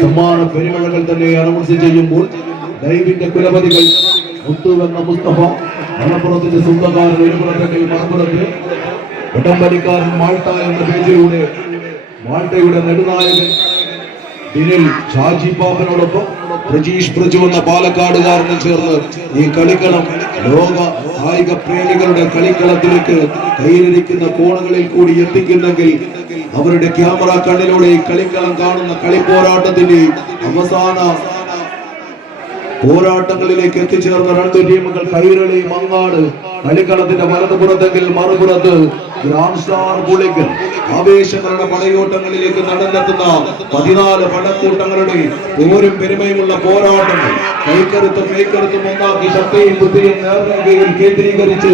സമ്മാന പെരുമഴകൾ തന്നെ അനൗൺസ് ചെയ്യുമ്പോൾ ലൈവിന്റെ കുലപതികൾ മുത്തുവെന്ന മുസ്തഫ, മലപ്പുറത്തിന്റെ സ്വന്തക്കാരൻ ഒരുപുറത്തെങ്കിൽ മലപ്പുറത്ത് വടംവലിക്കാരൻ മാൾട്ട എന്ന പേജിലൂടെ മാൾട്ടയുടെ നെടുനായകൻ ദിനിൽ ഷാജി പാപ്പനോടൊപ്പം പ്രജീഷ് പ്രജു എന്ന പാലക്കാടുകാരനും ചേർന്ന് ഈ കളിക്കളം ലോക കായിക പ്രേമികളുടെ കളിക്കളത്തിലേക്ക് കയ്യിലിരിക്കുന്ന കോണുകളിൽ കൂടി എത്തിക്കുന്നെങ്കിൽ അവരുടെ ക്യാമറ കണ്ണിലൂടെ ഈ കളിക്കളം കാണുന്ന കളിപ്പോരാട്ടത്തിന്റെ അവസാന പോരാട്ടങ്ങളിലേക്ക് എത്തിച്ചേർന്ന രണ്ട് ടീമുകൾ കൈരളി മങ്ങാട്. കളിക്കളത്തിന്റെ വലതുപുറത്തെങ്കിൽ മറുപുറത്ത് ഗ്രാൻഡ് സ്റ്റാർ ബുള്ളികൾ. ആവേശങ്ങളുടെ പടയോട്ടങ്ങളിലേക്ക് നടന്നെത്തുന്ന 14 പടക്കൂട്ടങ്ങളുടെ പോരും പെരുമയുമുള്ള പോരാട്ടങ്ങൾ കൈക്കരുത്തും ഒന്നാക്കി ശക്തിയും ബുദ്ധിയും നേർരേഖയിൽ കേന്ദ്രീകരിച്ച്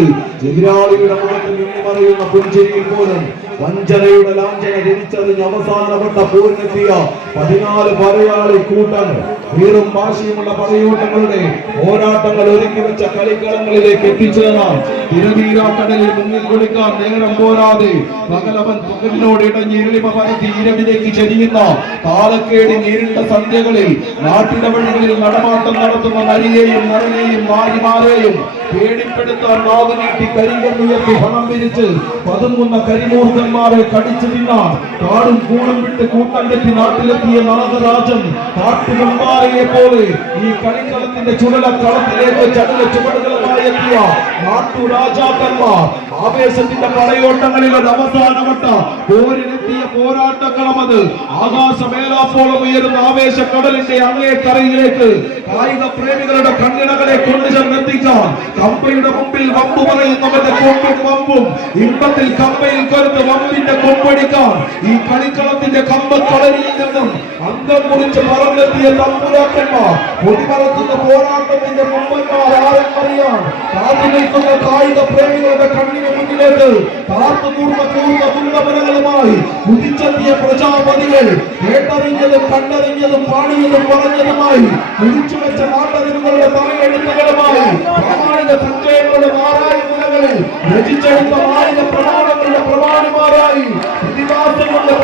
എതിരാളിയുടെ മുഖത്തിൽ മിന്നിമറിയുന്ന പുഞ്ചിരിയിൽ പോലും വഞ്ചനയുടെ ലാഞ്ചന തിരിച്ചറിഞ്ഞ് അവസാനപ്പെട്ട പോരിനെത്തിയ 14 പടയാളി കൂട്ടങ്ങൾ വീറും വാശിയുമുള്ള പടയോട്ടങ്ങളുടെ പോരാട്ടങ്ങൾ ഒരുക്കി വെച്ച കളിക്കളങ്ങളിലേക്ക് എത്തിച്ചേർന്ന തിരതീരാക്കടലിൽ മുന്നിൽ കൊടുക്കാൻ നേരം പോരാതെ പകലവൻ പകലിനോട് ഇടഞ്ഞ് ഇരുളിമ പരത്തി ഇരവിലേക്ക് ചരിയുന്ന കാലക്കേടി നേരിട്ട സന്ധ്യകളിൽ നാട്ടിലെ വഴികളിൽ നടമാട്ടം നടത്തുന്ന നരിയെയും നരനെയും നാരിമാരെയും പേടിപ്പെടുത്താൻ നാവ് നീട്ടി കരികണ്ണുയർത്തി പണം പിരിച്ച് പതുങ്ങുന്ന കരിമൂർഖന്മാരെ കടിച്ചു തിന്നാൻ കാടും കൂണം വിട്ട് കൂട്ടം തെറ്റി നാട്ടിലെത്തിയ നാഗരാജൻ കാട്ടുകമ്പാറയെ പോലെ ഈ കളിക്കളത്തിന്റെ ചുടലക്കളത്തിലേക്ക് ചടുല ചുവടുകളുമായി എത്തിയ നാട്ടുരാജാക്കന്മാർ ആവേശത്തിന്റെ പടയോട്ടങ്ങളിൽ ഒരു അവസാനവട്ട പോരിനെത്തിയ പോരാട്ടക്കളം. അത് ആകാശമേലാപ്പോളം ഉയരുന്ന ആവേശക്കടലിന്റെ അങ്ങേക്കരയിലേക്ക് കായിക പ്രേമികളുടെ കണ്ണിണകളെ കൊണ്ടുചെന്നെത്തിക്കാൻ കമ്പയുടെ മുമ്പിൽ വമ്പു പറയുന്നവന്റെ കൊമ്പും വമ്പും ഇമ്പത്തിൽ കമ്പയിൽ കരുത്ത് വമ്പിന്റെ കൊമ്പടിക്കാൻ ഈ കളിക്കളത്തിന്റെ കമ്പക്കളരിയിൽ നിന്നും അംഗം കുറിച്ച് പറന്നെത്തിയ തമ്പുരാക്കന്മാർ പൊടിമറത്തുന്ന പോരാട്ടത്തിന്റെ മുമ്പന്മാർ ആരെന്നറിയാൻ കാത്തു നിൽക്കുന്ന കായിക പ്രേമികളുടെ കണ്ണിന് മുന്നിലേക്ക് കാർത്തുകൂർന്ന കുന്തമനങ്ങളുമായി കുതിച്ചെത്തിയ പ്രജാപതികൾ കേട്ടറിഞ്ഞതും കണ്ടറിഞ്ഞതും പാടിയതും പറഞ്ഞതുമായി കുതിച്ചുവെച്ച നാട്ടറിവുകളുടെ തറയെഴുത്തുകളുമായി പ്രാമാണിക സഞ്ചയങ്ങളുടെ മാറായ നിലകളിൽ രചിച്ചെടുത്ത മാറിക പ്രമാണങ്ങളുടെ പ്രമാണിമാരായി പ്രതിഭാസങ്ങളുടെ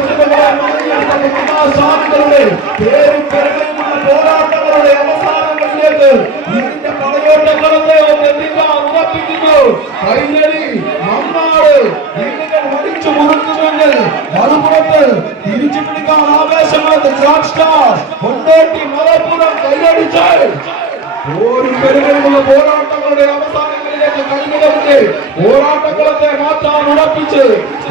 പ്രതിഭാശാലികളുടെ പേരും പെരുമയുമുള്ള പോരാട്ടങ്ങളുടെ അവസാനങ്ങളിലേക്ക് ഇതിന്റെ പടയോട്ടങ്ങളെ എത്തിക്കാൻ ഉറപ്പിക്കുന്നു. കൈരളി മങ്ങാട് നിങ്ങൾ വടിച്ചു മുറുക്കുമെങ്കിൽ മറുപുറത്ത് തിരിച്ചു പിടിക്കാൻ ആവേശമാണ് ഗ്രാൻഡ് സ്റ്റാർ കൊണ്ടോട്ടി മലപ്പുറം കൈയടിച്ച് ഒരു പെരുമയുള്ള പോരാട്ടങ്ങളുടെ അവസാനങ്ങളിലേക്ക് കൈകളിലെ പോരാട്ടങ്ങളെ മാറ്റാൻ ഉറപ്പിച്ച്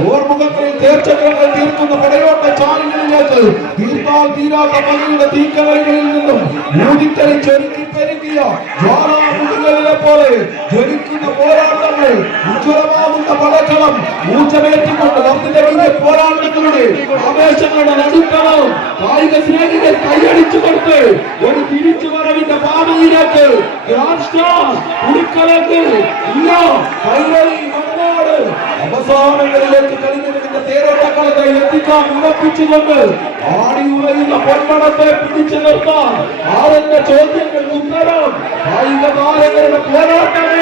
ഓർമുഖങ്ങളിൽ തീർച്ചകൾ തീർക്കുന്ന പടയോട്ട ചാലുകളിലേക്ക് തീർത്താൽ തീരാത്ത പകയുടെ തീക്കലകളിൽ നിന്നും ഊതിക്കളിച്ചൊരുക്കി പെരുകിയ ജ്വാലാമുഖങ്ങളിലെ പോലെ ജ്വലിക്കുന്ന പോരാട്ടങ്ങൾ ഉജ്ജ്വലമാകുന്ന പടക്കളം ഊർജ്ജമേറ്റിക്കൊണ്ട് വർദ്ധിത പോരാട്ടങ്ങളുടെ ആവേശങ്ങളുടെ നടുക്കളവും കായിക സ്നേഹികൾ കൈയടിച്ചു കൊടുത്ത് ഒരു തിരിച്ചു വരവിന്റെ ഭാവിയിലേക്ക് ഗ്രാൻഡ് സ്റ്റാർ ഉരുക്കളത്തിൽ ഇല്ല കൈരളി മങ്ങാട് അവസാനങ്ങളിലേക്ക് കളിഞ്ഞതിന്റെ തേരോട്ടക്കളത്തെ എത്തിക്കാൻ ഉറപ്പിച്ചുകൊണ്ട് ആടി ഉറയുന്ന പൊന്മണത്തെ പിടിച്ചു നിർത്താൻ ആരെന്ന ചോദ്യങ്ങൾക്ക് ഉത്തരം കായിക താരങ്ങളുടെ പോരാട്ടങ്ങൾ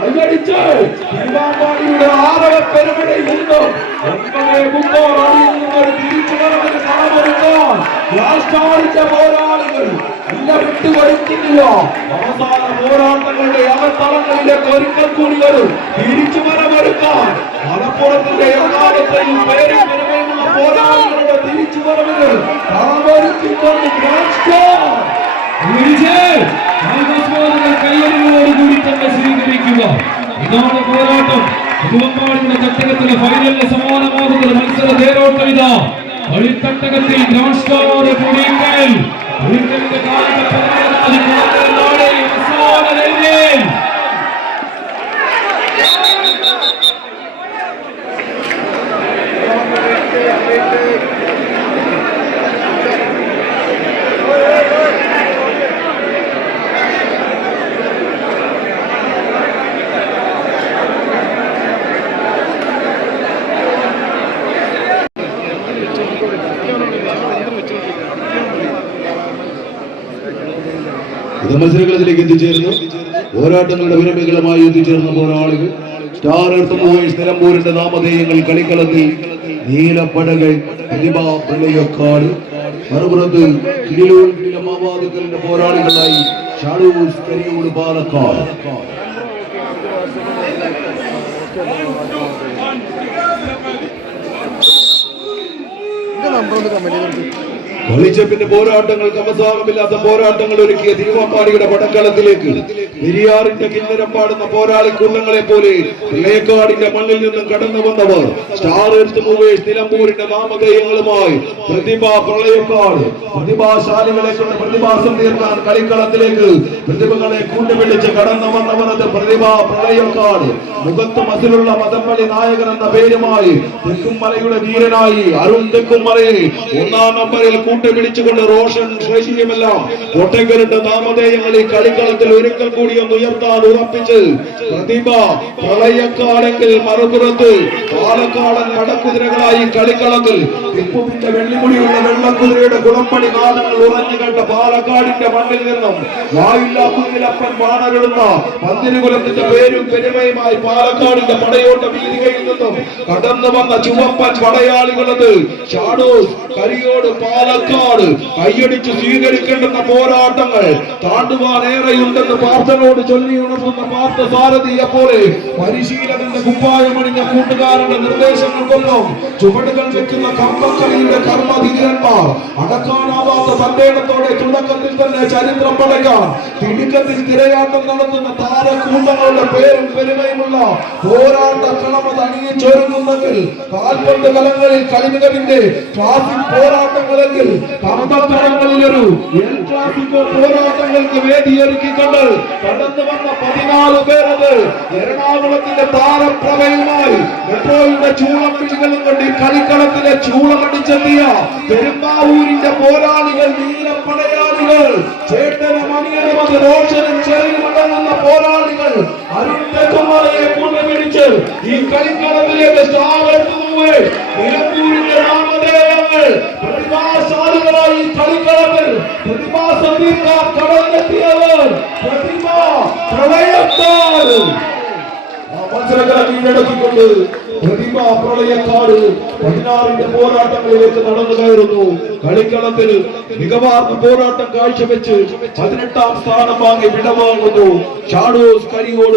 കൈയടിച്ച് തിരുവാമ്പാടിയുടെ ആരവ പെരുമഴയിൽ നിന്നും 9 അടിയിൽ നിന്നൊരു തിരിച്ചു വരവിന് കളമൊരുക്കാൻ ഗ്രാൻഡ് സ്റ്റാറിന്റെ പോരാളികൾ ഇല്ല വിട്ടുകൊടുക്കുന്നില്ല. അവസാന പോരാട്ടങ്ങളുടെ അകത്തളങ്ങളിലേക്ക് ഒരിക്കൽ കൂടി ഒരു തിരിച്ചു വരവെടുക്കാൻ മലപ്പുറത്തിന്റെ എറണാകുളത്തെയും പേരും പെരുമയുള്ള പോരാളികളുടെ തിരിച്ചു വരവിന് കളമൊരുക്കിക്കൊണ്ട് ഗ്രാൻഡ് സ്റ്റാർ കയ്യറികളോടുകൂടി തന്നെ സ്വീകരിക്കുക. ഇതാണ് പോരാട്ടം. തിരുവമ്പാടിയുടെ ചട്ടകത്തിലെ ഫൈനലിന് സമാനമാകുന്ന മത്സര തേരോട്ടം ഇതാ കളിത്തട്ടകത്തിൽ ഗ്രാൻഡ് സ്റ്റാർ പുളിക്കൽ പുളിക്കലിന്റെ മത്സരങ്ങളിലേക്ക് എത്തിച്ചേർന്നു. പോരാട്ടങ്ങളുടെ വിരമികളുമായി എത്തിച്ചേർന്ന പോരാളികൾ സ്റ്റാർ എർത്ത് മൂവേഴ്സ് നിലമ്പൂരിന്റെ നാമധേയങ്ങൾ കളിക്കളത്തിൽ നീലപ്പടകൾ പ്രതിഭ വെള്ളയക്കാട് മറുപുറത്ത് കിളിലൂർ കിളിലമാവാദിക്കലിന്റെ പോരാളികളായി ഷാഡൂസ് കരിയോട് പാലക്കാട്. കളിച്ചപ്പിന്റെ പോരാട്ടങ്ങൾക്ക് അവസാനമില്ലാത്ത പോരാട്ടങ്ങൾ ഒരുക്കിയ തിരുവമ്പാടിയുടെ പടക്കളത്തിലേക്ക് പെരിയാറിന്റെ കിന്നരം പാടുന്ന പോരാളി കുന്നങ്ങളെ പോലെ പ്രളയക്കാടിന്റെ മണ്ണിൽ നിന്നും കടന്നു വന്നവർ സ്റ്റാർ എർത്ത് മൂവേഴ്സ് നിലമ്പൂരിന്റെ നാമധേയങ്ങളുമായി പ്രതിഭ പ്രളയക്കാട് പ്രതിഭാശാലികളെ കൊണ്ട് പ്രതിഭാസം തീർക്കാൻ കളിക്കളത്തിലേക്ക് പ്രതിഭകളെ കൂട്ടുപിടിച്ച് കടന്നു വന്നവർ അത് പ്രതിഭ പ്രളയക്കാട്. മുഖത്ത് മസിലുള്ള മതംവഴി നായകൻ എന്ന പേരുമായി തെക്കുംമലയുടെ ധീരനായി അരുൺ തെക്കുംമലയെ ഒന്നാം നമ്പറിൽ കൂട്ടുപിടിച്ചുകൊണ്ട് റോഷൻ ശേഷിയുമെല്ലാം കോട്ടയ്ക്കലിന്റെ നാമധേയങ്ങളിൽ കളിക്കളത്തിൽ ഒരിക്കൽ കൂടി ഒന്ന് ഉയർത്താൻ ഉറപ്പിച്ച് പ്രതിഭ പ്രളയക്കാടെങ്കിൽ മറുപുറത്ത് പാലക്കാടൻ കടക്കുതിരകളായി കളിക്കളത്തിൽ ടിപ്പുവിന്റെ വെള്ളിമുടിയുള്ള വെള്ളക്കുതിരയുടെ കുളമ്പടി നാദങ്ങൾ ഉറഞ്ഞു കേട്ട പാലക്കാടിന്റെ മണ്ണിൽ നിന്നും വായില്ലാ കുഞ്ഞിലപ്പൻ വാണരുളുന്ന പന്തിരുകുലത്തിന്റെ പേരും പെരുമയുമായി പാലക്കാടിന്റെ പടയോട്ട വീതികയിൽ നിന്നും കടന്നു വന്ന ചുവപ്പൻ പടയാളികളത് ഷാഡോസ് കരിയോട് പാലക്കാട് കൈയടിച്ച് സ്വീകരിക്കേണ്ടുന്ന പോരാട്ടങ്ങൾ താണ്ടുവാനേറെയുണ്ടെന്ന് പാർത്ഥനോട് ചൊല്ലി ഉണർത്തുന്ന പാർത്ഥ സാരഥിയെ പോലെ പരിശീലകന്റെ കുപ്പായമണിഞ്ഞ കൂട്ടുകാരന്റെ നിർദ്ദേശങ്ങൾക്കൊപ്പം ചുവടുകൾ വെക്കുന്ന കമ്പക്കളിയുടെ കർമ്മധീരന്മാർ അടക്കാനാവാത്ത സന്ദേഹത്തോടെ തുടക്കത്തിൽ തന്നെ ചരിത്രം പടയ്ക്കാൻ തിടുക്കത്തിൽ തിരയാട്ടം നടത്തുന്ന താരകൂട്ടങ്ങളുടെ പേരും പെരുമയുമുള്ള പോരാട്ട കളമത് അണിയിച്ചൊരുങ്ങുന്നെങ്കിൽ കാൽപന്ത് കലങ്ങളിൽ കളിമികവിന്റെ ക്ലാസിക് പോരാട്ടങ്ങളെങ്കിൽ കമ്പക്കളങ്ങളിൽ ഒരു എൽ ക്ലാസിക്കോ പോരാട്ടങ്ങൾക്ക് വേദിയൊരുക്കിക്കൊണ്ട് കടന്നു വന്ന 14 പേരത് എറണാകുളത്തിന്റെ താരപ്രഭയുമായി മെട്രോയുടെ ചൂളം പിടികളും കൊണ്ട് ഈ കളിക്കളത്തിലെ ചൂളമടിച്ചെത്തിയ പെരുമ്പാവൂരിന്റെ പോരാളികൾ നീലപ്പടയാളികൾ ചേട്ടനും മണിയനും അത് റോഷനും ചെറിയുമടങ്ങുന്ന പോരാളികൾ അരുൺ തെക്കുംമലയെ കൂട്ടുപിടിച്ച് ഈ കളിക്കളത്തിലേക്ക് നിലമ്പൂരിന്റെ നാമധേയങ്ങൾ പ്രതിഭാശാലികളായി കളിക്കളത്തിൽ പ്രതിഭാസം തീർക്കാൻ കടന്നെത്തിയവർ പ്രതിഭ പ്രളയക്കാട്. മത്സരങ്ങളെ കീഴടക്കിക്കൊണ്ട് പ്രതിഭ പ്രളയക്കാട് 16ന്റെ പോരാട്ടങ്ങളിലേക്ക് നടന്നു കയറുന്നു. കളിക്കളത്തിൽ മികവാർന്ന പോരാട്ടം കാഴ്ചവെച്ച് 18ാം സ്ഥാനം വാങ്ങി വിടവാങ്ങുന്നു ഷാഡോസ് കരിയോട്